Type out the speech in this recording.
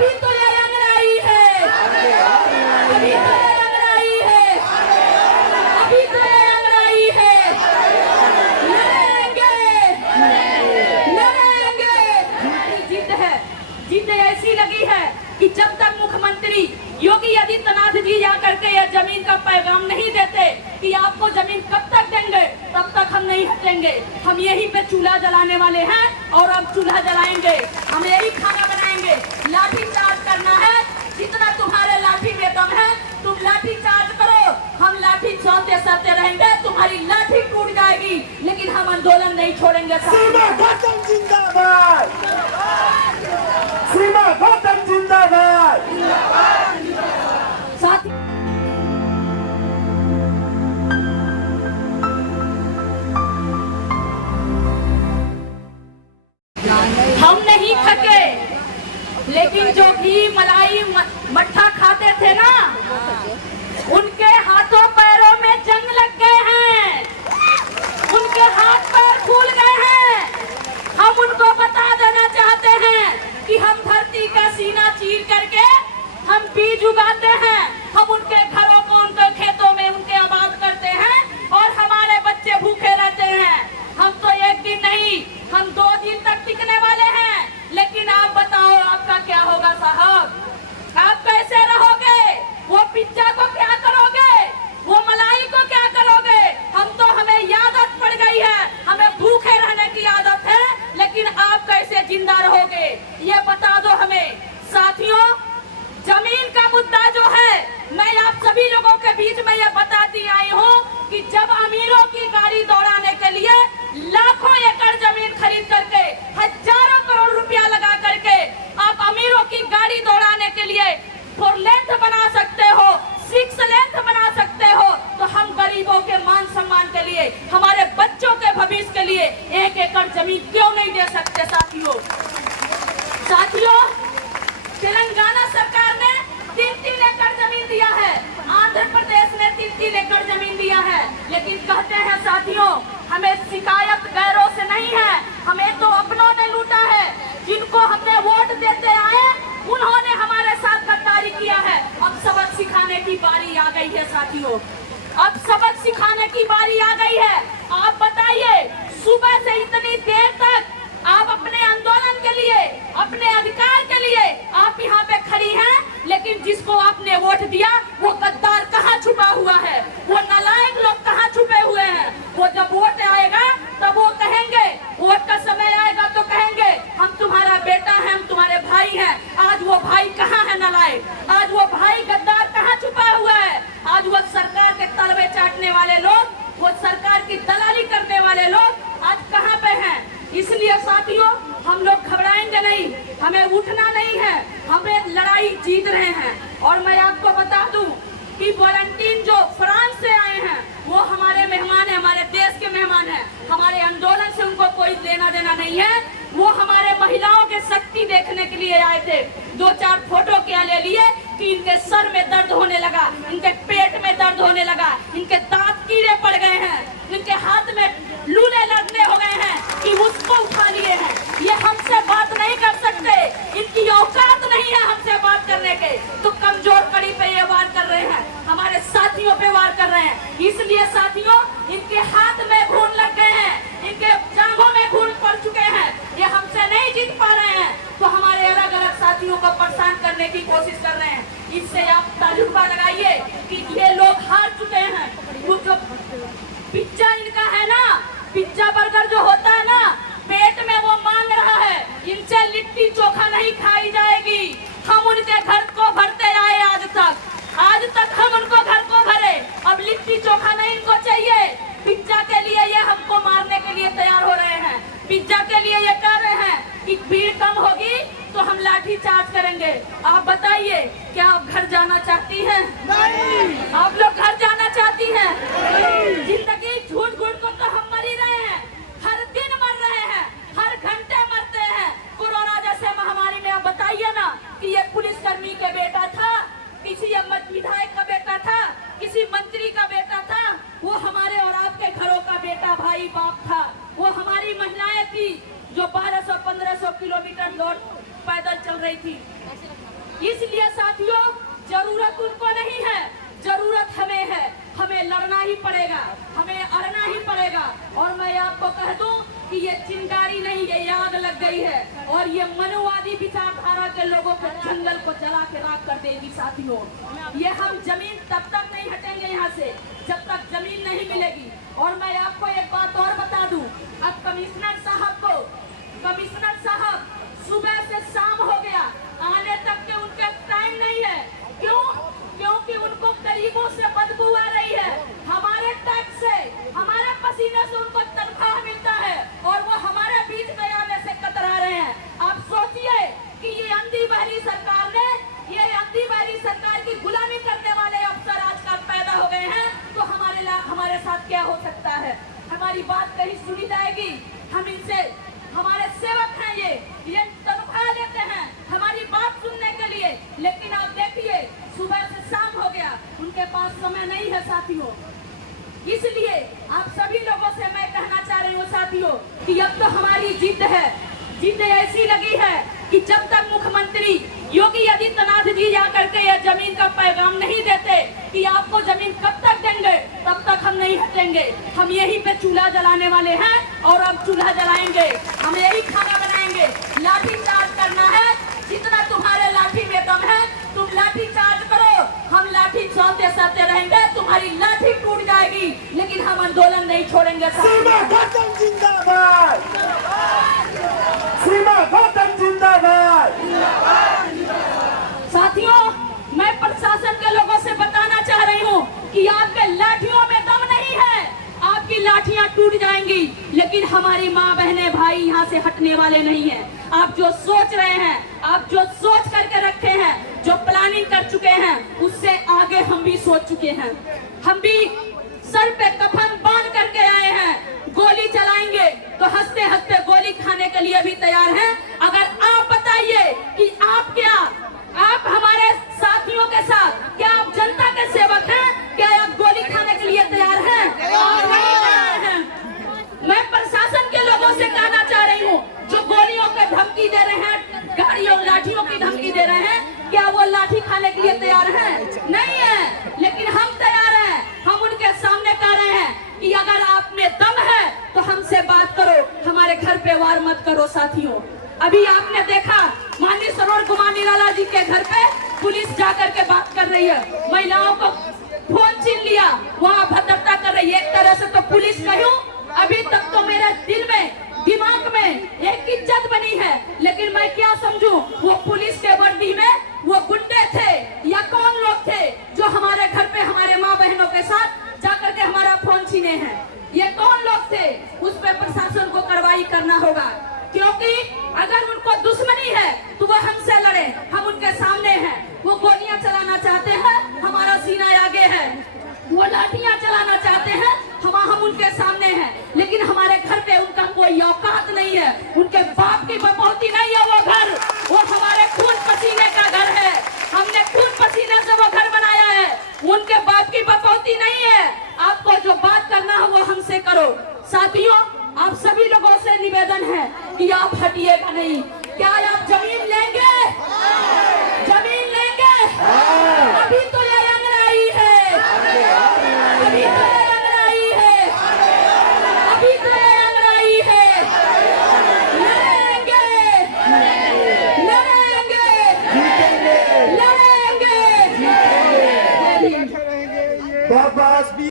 अभी तो ये अंगड़ाई है, अभी तो ये अंगड़ाई है, अभी तो ये अंगड़ाई है। लड़ेंगे, लड़ेंगे। जिद है, जिद ऐसी लगी है कि जब तक मुख्यमंत्री योगी आदित्यनाथ जी जा करके यह जमीन का पैगाम नहीं देते कि आपको जमीन कब तक देंगे, तब तक हम नहीं हटेंगे। हम यहीं पे चूल्हा जलाने वाले हैं और अब चूल्हा जलाएंगे, हम यही खाना बनाएंगे। लाठी चार्ज करना है, जितना तुम्हारे लाठी में दम है तुम लाठी चार्ज करो, हम लाठी चौथे सहते रहेंगे, तुम्हारी लाठी टूट जाएगी लेकिन हम आंदोलन नहीं छोड़ेंगे। सीमा गौतम जिंदाबाद, सीमा गौतम जिंदाबाद। साथी हम नहीं थके, लेकिन जो घी मलाई मट्ठा खाते थे ना, उनके हाथों पैरों में जंग लग गए हैं, उनके हाथ पैर फूल गए हैं। हम उनको बता देना चाहते हैं कि हम धरती का सीना चीर करके हम बीज उगाते हैं, हम उनके घरों को उनके खेतों में उनके आबाद करते हैं और हमारे बच्चे भूखे रहते हैं। हम तो एक दिन नहीं, हम 2 दिन तक टिकने वाले हैं, लेकिन आप बताओ आपका क्या होगा साहब? आप कैसे रहोगे? वो पिज्जा को क्या करोगे? वो मलाई को क्या करोगे? हम तो हमें आदत पड़ गई है, हमें भूखे रहने की आदत है, लेकिन आप कैसे जिंदा रहोगे ये बता दो हमें। साथियों, जमीन का मुद्दा जो है, मैं आप सभी लोगों के बीच में ये बताती आई हूँ कि जब अमीरों की गाड़ी दौड़ाने के लिए लाखों एकड़ जमीन खरीद करके हजारों करोड़ रुपया लगा करके आप अमीरों की गाड़ी दौड़ाने के लिए 4 लेंथ बना सकते हो, 6 लेंथ बना सकते हो, तो हम गरीबों के मान सम्मान के लिए, हमारे बच्चों के भविष्य के लिए 1 एकड़ जमीन क्यों नहीं दे सकते? साथियों, तेलंगाना सरकार ने 3-3 एकड़ जमीन दिया है, आंध्र प्रदेश ने 3-3 एकड़ जमीन दिया है, लेकिन कहते हैं साथियों हमें शिकायत गैरों से नहीं है, हमें तो अपनों ने लूटा है। जिनको हमने वोट देते आए उन्होंने हमारे साथ गद्दारी किया है। अब सबक सिखाने की बारी आ गई है साथियों, अब सबक सिखाने की बारी आ गई है। आप बताइए, सुबह से इतनी देर तक आप अपने आंदोलन के लिए, अपने अधिकार के लिए आप यहाँ पे खड़ी हैं, लेकिन जिसको आपने वोट दिया वो गद्दार कहाँ छुपा हुआ है? वो नालायक लोग कहाँ छुपे हुए हैं? वो जब वोट आएगा तब वो कहेंगे, वोट का समय आएगा तो कहेंगे हम तुम्हारा बेटा है, हम तुम्हारे भाई हैं। आज वो भाई कहाँ है नालायक? आज वो भाई गद्दार कहाँ छुपा हुआ है? आज वो सरकार के तलवे चाटने वाले लोग, वो सरकार की दलाली करने वाले लोग आज कहाँ पे हैं? इसलिए साथियों, हम लोग घबराएंगे नहीं, हमें उठना नहीं है, हमें लड़ाई जीत रहे हैं। और मैं आपको बता दूं कि वॉलंटियर जो फ्रांस से आए हैं वो हमारे मेहमान हैं, हमारे देश के मेहमान हैं। हमारे आंदोलन से उनको कोई लेना देना नहीं है। वो हमारे महिलाओं के शक्ति देखने के लिए आए थे। 2-4 फोटो क्या ले लिए कि इनके सर में दर्द होने लगा, इनके पेट में दर्द होने लगा, इनके दांत कीड़े पड़ गए हैं, इनके हाथ में लूले लगने हो गए हैं कि उसको उठा लिए हैं। ये हमसे बात नहीं कर सकते, इनकी औकात नहीं है हमसे बात करने के, तो कमजोर कड़ी पे ये वार कर रहे हैं, हमारे साथियों पे वार कर रहे हैं। इसलिए साथियों, इनके हाथ में खून लग गए हैं, इनके जांघों में खून पड़ चुके हैं, ये हमसे नहीं जीत पा रहे हैं, तो हमारे अलग अलग साथियों को परेशान करने की कोशिश कर रहे हैं। इससे आप तजुर्बा लगाइए कि ये लोग हार चुके हैं। वो जो पिज्जा इनका है ना, पिज्जा बर्गर जो होता है ना, पेट में वो मांग रहा है, इनसे लिट्टी चोखा नहीं खाई जाएगी। हम उनके घर को भरते आए आज तक हम उनको घर को भरे, अब लिट्टी चोखा नहीं इनको चाहिए। पिज्जा के लिए ये हमको मारने के लिए तैयार हो रहे हैं, पिज्जा के लिए ये कह रहे हैं कि भीड़ कम होगी तो हम लाठी चार्ज करेंगे। आप बताइए, क्या आप घर जाना चाहती हैं? नहीं। आप लोग घर जाना चाहती हैं? नहीं। जिंदगी झूठ झूठ को तो हम मर ही रहे हैं, हर दिन मर रहे हैं, हर घंटे मरते हैं। कोरोना जैसे महामारी में आप बताइए ना कि ये पुलिसकर्मी के बेटा था, किसी विधायक का बेटा था, किसी मंत्री का बेटा था, वो हमारे और आपके घरों का बेटा भाई बाप था। वो हमारी महिलाएं थी जो 1200-1500 किलोमीटर दौड़ पैदल चल रही थी। इसलिए साथियों, जरूरत उनको नहीं है, जरूरत हमें है। हमें लड़ना ही पड़ेगा, हमें अड़ना ही पड़ेगा। और मैं आपको कह दूं कि ये चिंगारी नहीं, ये आग लग गई है और ये मनोवादी विचारधारा के लोगों को जंगल को जला के राख कर देगी। साथियों, ये हम जमीन तब तक नहीं हटेंगे यहाँ से जब तक जमीन नहीं मिलेगी। और मैं आपको एक बात और बता दूं, अब कमिश्नर साहब सुबह से शाम हो गया, आने तक के उनके टाइम नहीं है। क्यों? क्योंकि उनको गरीबों से बदबू आ रही है। हमारे टैक्स से, हमारे पसीने से उनको तनख्वाह मिलता है और वो हमारे बीच में आने से कतरा रहे हैं। आप सोचिए कि ये अंधी बहरी सरकार की गुलामी करने वाले अफसर आजकल पैदा हो गए हैं, तो हमारे साथ क्या हो सकता है? हमारी बात कहीं सुनी जाएगी? हम इनसे, हमारे सेवक हैं ये तनख्वाह लेते हैं हमारी बात सुनने के लिए, लेकिन आप देखिए सुबह से शाम हो गया, उनके पास समय नहीं है। साथियों, इसलिए आप सभी लोगों से मैं कहना चाह रही हूँ साथियों कि अब तो हमारी जिद है, जिद ऐसी लगी है कि जब तक मुख्यमंत्री योगी आदित्यनाथ जी जाकर के यह जमीन का पैगाम नहीं देते कि आपको जमीन कब तक देंगे, तब तक हम नहीं हटेंगे। हम यहीं पे चूल्हा जलाने वाले हैं और अब चूल्हा जलाएंगे, हम यही खाना बनाएंगे। लाठी चार्ज करना है, जितना तुम्हारे लाठी में दम है तुम लाठी चार्ज करो, हम लाठी चलते चलते रहेंगे, तुम्हारी लाठी टूट जाएगी लेकिन हम आंदोलन नहीं छोड़ेंगे। सीमा खत्म जिंदाबाद, सीमा खत्म जिंदाबाद। साथियों, मैं प्रशासन के लोगों से बताना चाह रही हूँ कि आपके लाठियों में दम नहीं है, आपकी लाठियां टूट जाएंगी लेकिन हमारी माँ बहनें भाई यहाँ से हटने वाले नहीं हैं। आप जो सोच रहे हैं, आप जो सोच करके रखे हैं, जो प्लानिंग कर चुके हैं, उससे आगे हम भी सोच चुके हैं। हम भी सर पे कफन बांध करके आए हैं, गोली चलाएंगे तो हंसते हंसते गोली खाने के लिए भी तैयार हैं। अगर आप बताइए कि आप हमारे साथियों के साथ, क्या आप जनता के सेवक हैं? क्या आप गोली खाने के लिए तैयार हैं? और नहीं तैयार हैं। मैं प्रशासन के लोगों से कहना चाह रही हूँ, जो गोलियों की धमकी दे रहे हैं, गाड़ियों लाठियों की धमकी दे रहे हैं, क्या वो लाठी खाने के लिए तैयार हैं? नहीं है, लेकिन हम तैयार हैं। हम उनके सामने कह रहे हैं कि अगर आप में दम है तो हमसे बात करो, हमारे घर पे वार मत करो। साथियों, अभी आपने देखा माननीय सरोज कुमार निराला जी के घर पे पुलिस जाकर के बात कर रही है, महिलाओं को फोन छीन लिया, वहाँ भद्रता कर रही है। एक तरह से तो पुलिस कहूँ, अभी तक तो मेरे दिल में, दिमाग में एक इज्जत बनी है, लेकिन मैं क्या समझूं, वो पुलिस के वर्दी में वो गुंडे थे या कौन लोग थे जो हमारे घर पे हमारे माँ बहनों के साथ जाकर के हमारा फोन छीने हैं? ये कौन लोग थे? उस पर प्रशासन को कार्रवाई करना होगा, क्योंकि अगर उनको दुश्मनी है तो वो हमसे लड़े, हम उनके सामने हैं। वो गोलियां चलाना चाहते हैं, हमारा सीना आगे है, वो लाठियां चलाना चाहते हैं, हम उनके सामने हैं, लेकिन हमारे घर पे उनका कोई औकात नहीं है, उनके बाप की बपौती नहीं है वो घर, वो हमारे खून पसीने का घर है, हमने खून पसीने से वो घर बनाया है, उनके बाप की बपौती नहीं है। आपको जो बात करना है वो हमसे करो। साथियों, आप सभी लोगों से निवेदन है कि आप हटिएगा नहीं। क्या आप जमीन लेंगे? जमीन लेंगे? अभी तो ये अंगड़ाई है, अभी तो ये अंगड़ाई है, अभी तो ये अंगड़ाई है। लड़ेंगे, लड़ेंगे, लड़ेंगे। बाबा